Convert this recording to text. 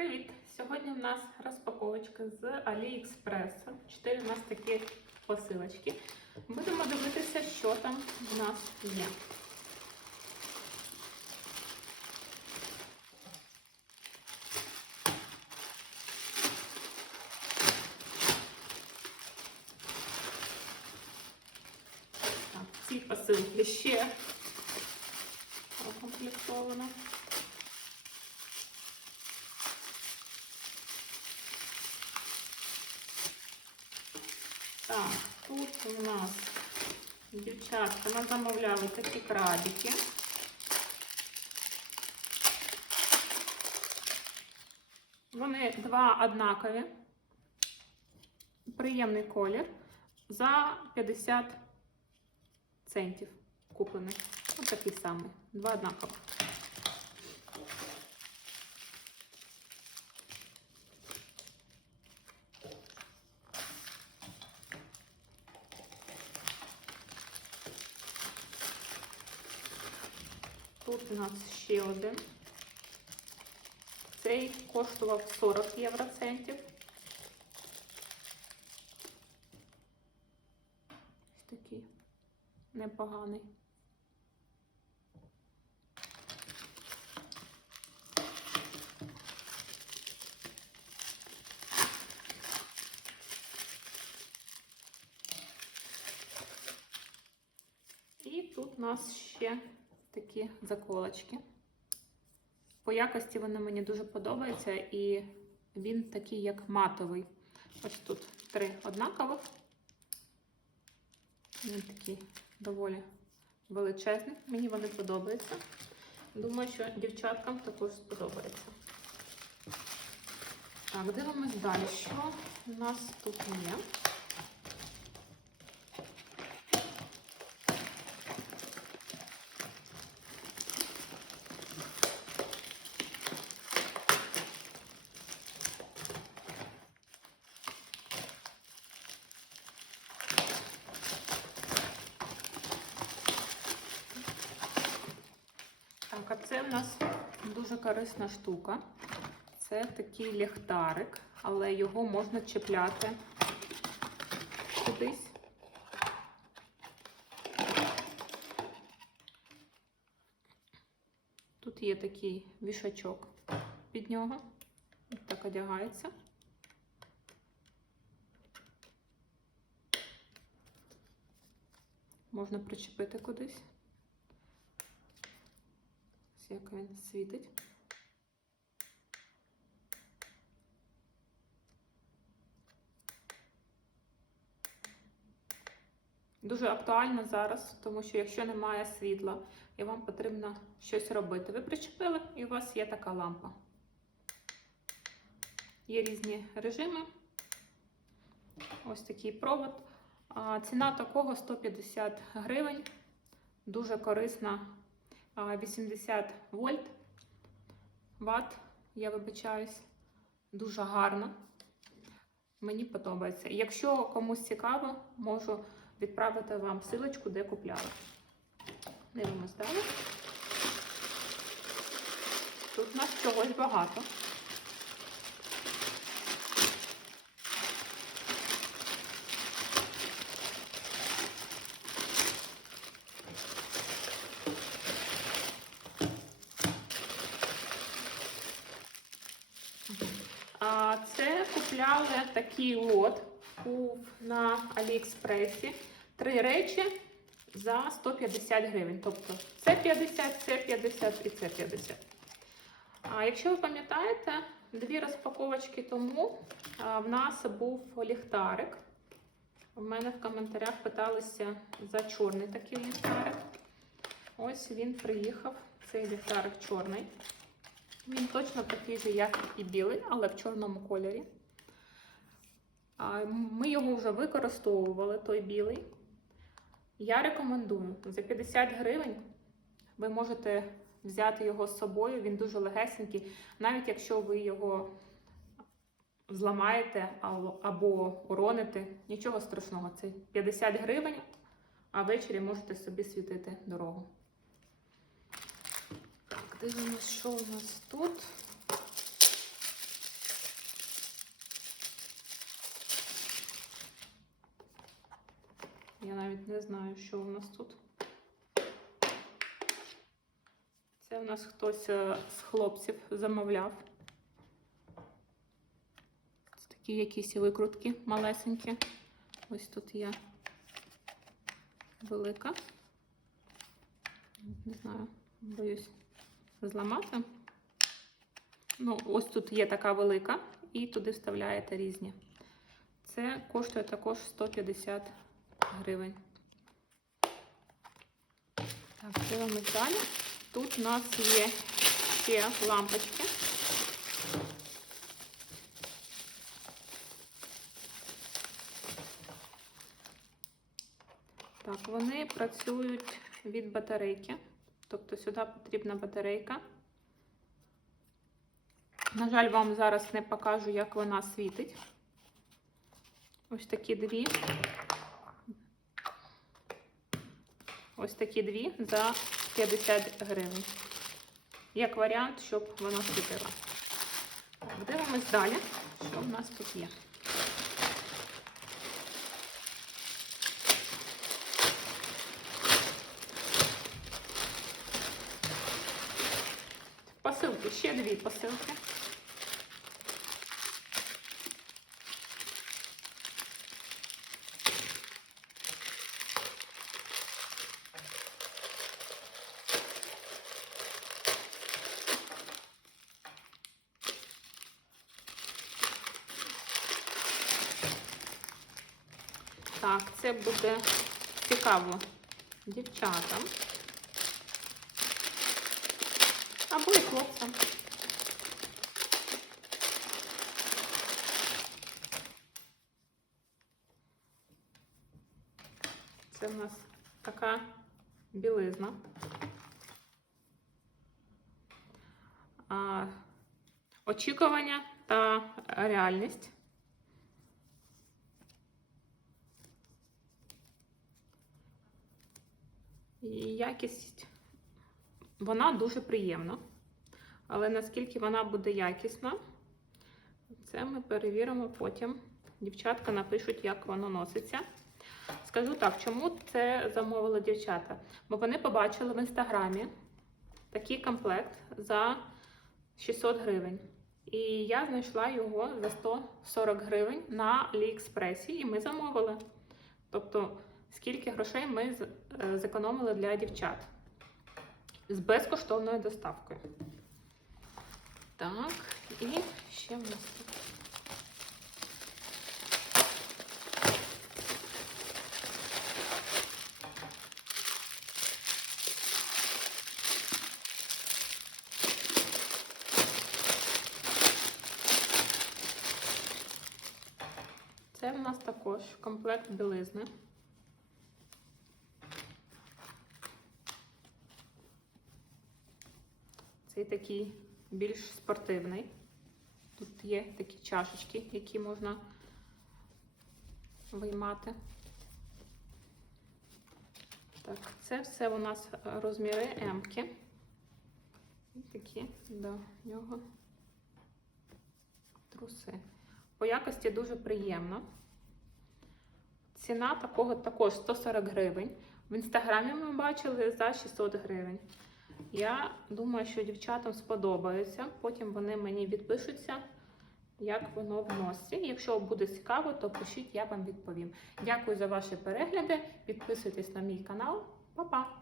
Привіт! Сьогодні в нас розпаковочка з AliExpress. Чотири у нас такі посилочки. Будемо дивитися, що там в нас є. Так, ці посилки ще укомплектовано. Так, тут у нас дівчатка нам замовляли такі крабики. Вони два однакові. Приємний колір за 50 центів куплений. Ось такий самий. Два однакові. Тут у нас ще один. Цей коштував 40 євроцентів. Ось такий непоганий. У нас ще такі заколочки. По якості вони мені дуже подобаються, і він такий, як матовий. Ось тут три однакових. Він такий доволі величезний. Мені вони подобаються. Думаю, що дівчаткам також сподобається. Так, дивимось далі, що у нас тут є. Це в нас дуже корисна штука. Це такий ліхтарик, але його можна чіпляти кудись. Тут є такий вішачок під нього. Так одягається. Можна причепити кудись. Ось як він світить. Дуже актуально зараз, тому що якщо немає світла і вам потрібно щось робити, ви причепили і у вас є така лампа. Є різні режими. Ось такий провод. Ціна такого 150 гривень. Дуже корисна. А, 80 вольт, ватт, я вибачаюсь. Дуже гарно. Мені подобається. Якщо комусь цікаво, можу відправити вам силочку, де купляла. Дивимось далі. Тут у нас чогось багато. Це купляли такий лот на Аліекспресі. Три речі за 150 гривень. Тобто це 50, це 50 і це 50. А якщо ви пам'ятаєте, дві розпаковочки тому в нас був ліхтарик. У мене в коментарях питалися за чорний такий ліхтарик. Ось він приїхав, цей ліхтарик чорний. Він точно такий же, як і білий, але в чорному кольорі. Ми його вже використовували, той білий. Я рекомендую за 50 гривень ви можете взяти його з собою, він дуже легесенький, навіть якщо ви його зламаєте або уроните, нічого страшного. Це 50 гривень, а ввечері можете собі світити дорогу. Дивимось, що у нас тут. Я навіть не знаю, що у нас тут. Це у нас хтось е, з хлопців замовляв. Це такі якісь викрутки малесенькі. Ось тут є велика. Не знаю, боюсь зламати. Ну, ось тут є така велика, і туди вставляєте різні. Це коштує також 150 гривень. Так, дивимось далі. Тут у нас є ще лампочки. Так, вони працюють від батарейки. Тобто сюди потрібна батарейка. На жаль, вам зараз не покажу, як вона світить. Ось такі дві. Ось такі дві за 50 гривень. Як варіант, щоб вона світила. Дивимось далі, що в нас тут є. Посилки, ще дві посилки. Так, це буде цікаво дівчатам. Або і хлопцям. Це в нас така білизна. А, очікування та реальність. І якість вона дуже приємна. Але наскільки вона буде якісна, це ми перевіримо потім. Дівчатка напишуть, як воно носиться. Скажу так, чому це замовили дівчата? Бо вони побачили в інстаграмі такий комплект за 600 гривень. І я знайшла його за 140 гривень на Аліекспресі, і ми замовили. Тобто, скільки грошей ми е, зекономили для дівчат з безкоштовною доставкою. Так, і ще в нас. Це в нас також комплект білизни. Цей такий більш спортивний. Тут є такі чашечки, які можна виймати. Так, це все у нас розміри М-ки. І такі до нього труси. По якості дуже приємно. Ціна такого також 140 гривень. В інстаграмі ми бачили за 600 гривень. Я думаю, що дівчатам сподобається. Потім вони мені відпишуться, як воно в носі. Якщо буде цікаво, то пишіть, я вам відповім. Дякую за ваші перегляди. Підписуйтесь на мій канал. Па-па!